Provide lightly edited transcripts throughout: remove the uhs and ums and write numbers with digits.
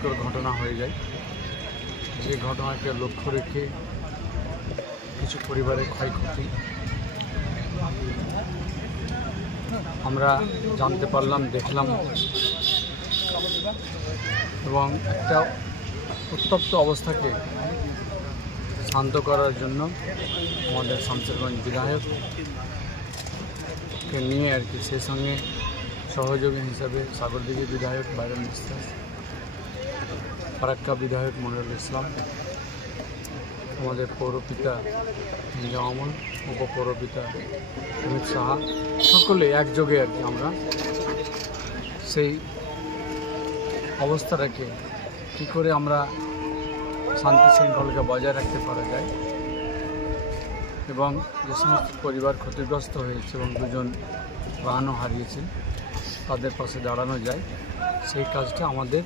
মর্মান্তিকর ঘটনা হয়ে যায়, যে ঘটনাকে লক্ষ্য রেখে কিছু পরিবারের ক্ষয়ক্ষতি আমরা জানতে পারলাম, দেখলাম, এবং একটা উত্তপ্ত অবস্থাকে শান্ত করার জন্য আমাদের শামসেরগঞ্জ বিধায়ককে নিয়ে আর কি, সেই সঙ্গে সহযোগী হিসাবে সাগরদিঘি বিধায়ক বাইরন বিশ্বাস, ফারাক্কা বিধায়ক মনিরুল ইসলাম, আমাদের পৌরপিতা জামামুল, উপপৌরপিতা অমিত সাহা, সকলে একযোগে আর কি আমরা সেই অবস্থাটাকে কী করে আমরা শান্তি শৃঙ্খলাকে বজায় রাখতে পারা যায় এবং যে সমস্ত পরিবার ক্ষতিগ্রস্ত হয়েছে এবং দুজন প্রাণও হারিয়েছে তাদের পাশে দাঁড়ানো যায়, সেই কাজটা আমাদের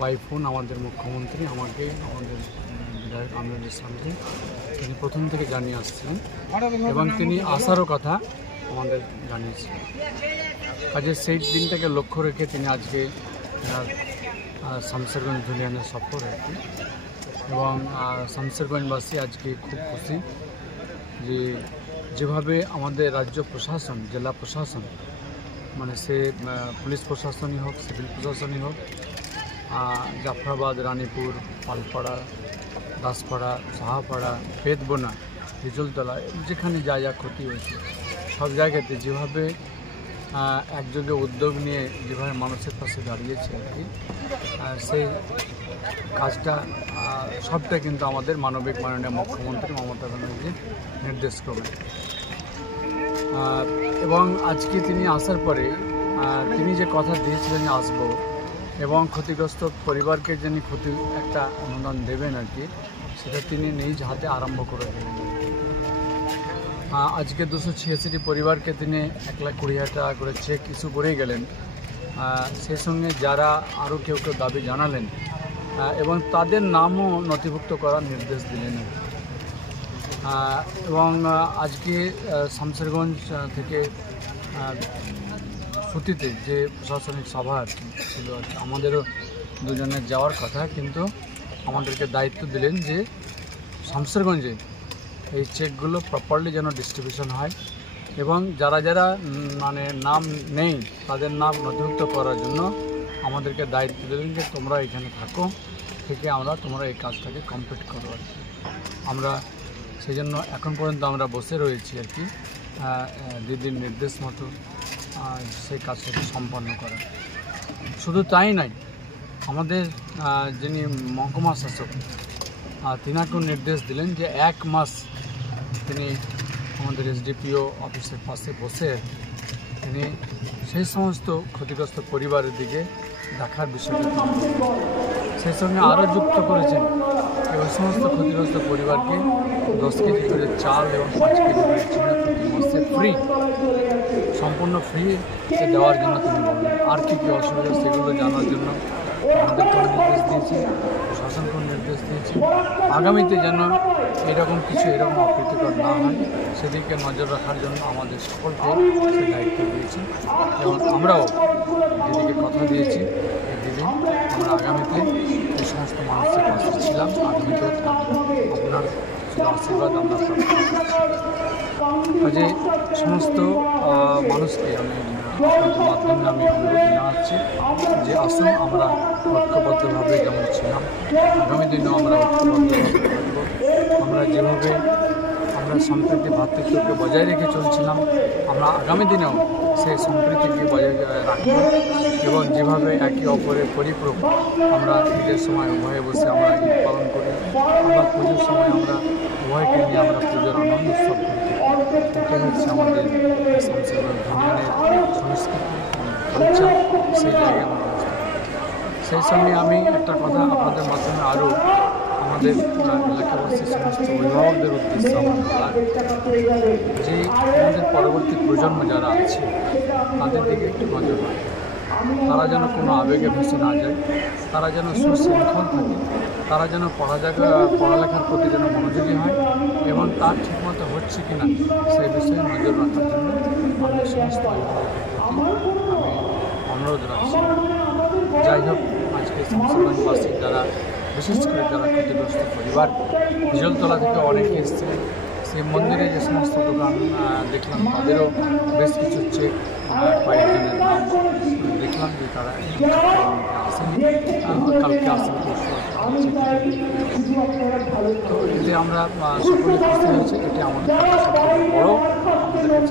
বাই ফোন আমাদের মুখ্যমন্ত্রী আমাকে, আমাদের বিধায়ক আমিরুল ইসলামকে তিনি প্রথম থেকে জানিয়ে আসছিলেন এবং তিনি আসারও কথা আমাদের জানিয়েছিলেন। কাজে সেই দিনটাকে লক্ষ্য রেখে তিনি আজকে শামসেরগঞ্জ ধুলিয়ানের সফর আর কি, এবং শামসেরগঞ্জবাসী আজকে খুব খুশি যে যেভাবে আমাদের রাজ্য প্রশাসন, জেলা প্রশাসন, মানে সে পুলিশ প্রশাসনই হোক, সিভিল প্রশাসনই হোক, জাফরাবাদ, রানীপুর, পালপাড়া, দাসপাড়া, সাহাপাড়া, বেদবোনা, হিজলতলা, যেখানে যা যা ক্ষতি হয়েছে সব জায়গাতে যেভাবে একযোগে উদ্যোগ নিয়ে যেভাবে মানুষের পাশে দাঁড়িয়েছে আর কি, সেই কাজটা সবটা কিন্তু আমাদের মানবিক মাননীয় মুখ্যমন্ত্রী মমতা ব্যানার্জির নির্দেশ করবেন। এবং আজকে তিনি আসার পরে তিনি যে কথা দিয়েছিলেন যে আসবো এবং ক্ষতিগ্রস্ত পরিবারকে যিনি একটা অনুদান দেবেন আর কি, সেটা তিনি নিজ হাতে আরম্ভ করে দেবেন। আজকে 286 পরিবারকে তিনি 1,20,000 টাকা করে চেক ইস্যু করেই গেলেন। সেই সঙ্গে যারা আরও কেউ কেউ দাবি জানালেন এবং তাদের নামও নথিভুক্ত করার নির্দেশ দিলেন। এবং আজকে শামসেরগঞ্জ থেকে ছুটিতে যে প্রশাসনিক সভা ছিল আর কি, আমাদেরও দুজনের যাওয়ার কথা, কিন্তু আমাদেরকে দায়িত্ব দিলেন যে শামসেরগঞ্জে এই চেকগুলো প্রপারলি যেন ডিস্ট্রিবিউশন হয় এবং যারা যারা মানে নাম নেই তাদের নাম নথিভুক্ত করার জন্য আমাদেরকে দায়িত্ব দিলেন যে তোমরা এখানে থাকো, থেকে তোমরা এই কাজটাকে কমপ্লিট করো আর কি। আমরা সেই জন্য এখন পর্যন্ত আমরা বসে রয়েছি আর কি, দিদির নির্দেশ মতো সেই কাজটাকে সম্পন্ন করা। শুধু তাই নয়, আমাদের যিনি মহকুমা শাসক তিনাকেও নির্দেশ দিলেন যে 1 মাস তিনি আমাদের এসডিপিও অফিসের পাশে বসে তিনি সেই সমস্ত ক্ষতিগ্রস্ত পরিবারের দিকে দেখার বিষয়টা সেই সঙ্গে আরও যুক্ত করেছেন ওই সমস্ত ক্ষতিগ্রস্ত পরিবারকে 10 কেজি করে চাল এবং 5 কেজি করে চিনি প্রতি মাসে ফ্রি, সম্পূর্ণ ফ্রি দেওয়ার জন্য তিনি বললেন। আর কী কী অসুবিধা সেগুলো জানার জন্য আমাদেরকেও নির্দেশ দিয়েছি, প্রশাসনকেও নির্দেশ দিয়েছি, আগামীতে যেন এরকম অপ্রীতিকর না হয় সেদিকে নজর রাখার জন্য আমাদের সকলকে সে দায়িত্ব দিয়েছি এবং আমরাও দিদিকে কথা দিয়েছি দিদি আমরা আগামীতে এই সমস্ত মানুষের পাশে ছিলাম, আগামীতেও থাকবো, আপনার শুধু আশীর্বাদ আমরা প্রার্থনা করছি। কাজে সমস্ত মানুষকে আপনাদের মাধ্যমে আমি অনুরোধ জানাচ্ছি যে আসুন আমরা ঐক্যবদ্ধভাবে যেমন ছিলাম আগামী দিনেও আমরা ঐক্যবদ্ধভাবে থাকবো। আমরা যেভাবে আমরা সম্প্রীতি ভ্রাতৃত্বকে বজায় রেখে চলছিলাম আমরা আগামী দিনেও সেই সম্প্রীতিকে বজায় রাখব এবং যেভাবে একে অপরের পরিপূরক আমরা ঈদের সময় উভয়ে বসে আমরা ঈদ পালন করি, আমরা পুজোর সময় আমরা উভয়কে নিয়ে আমরা পুজোর আনন্দ উৎসব করি। এটাই হচ্ছে আমাদের শামসেরগঞ্জ ধুলিয়ানের সংস্কৃতি কালচার, সেই জায়গায় আমরা অবস্থান। সেই সঙ্গে আমি একটা কথা আপনাদের মাধ্যমে আরও আমাদের এলাকাবাসী সমস্ত অভিভাবকদের উদ্দেশ্যে আমার বলার যে আমাদের পরবর্তী প্রজন্ম যারা আছে তাদের দিকে একটু নজর রাখে, তারা যেন কোনো আবেগে ভেসে না যায়, তারা যেন সুশৃঙ্খল থাকে, তারা যেন পড়ালেখার প্রতি যেন মনোযোগী হয় এবং তার ঠিকমতো হচ্ছে কিনা সেই বিষয়ে নজর রাখার জন্য আমি সমস্ত অভিভাবকদের প্রতি আমি অনুরোধ রাখছি। যাই হোক, আজকে এই শামসেরগঞ্জবাসী যারা বিশেষ করে যারা ক্ষতিগ্রস্ত পরিবার, হিজলতলা থেকে অনেকে এসেছিলেন। সেই মন্দিরে যে সমস্ত দোকান দেখলাম তাদেরও বেশ কিছু চেক কয়েকজনের নাম দেখলাম যে তারা আসেনি, কালকে আসেন, তো এতে আমরা সকলে খুশি হয়েছে। এটি আমাদের বড় আমাদের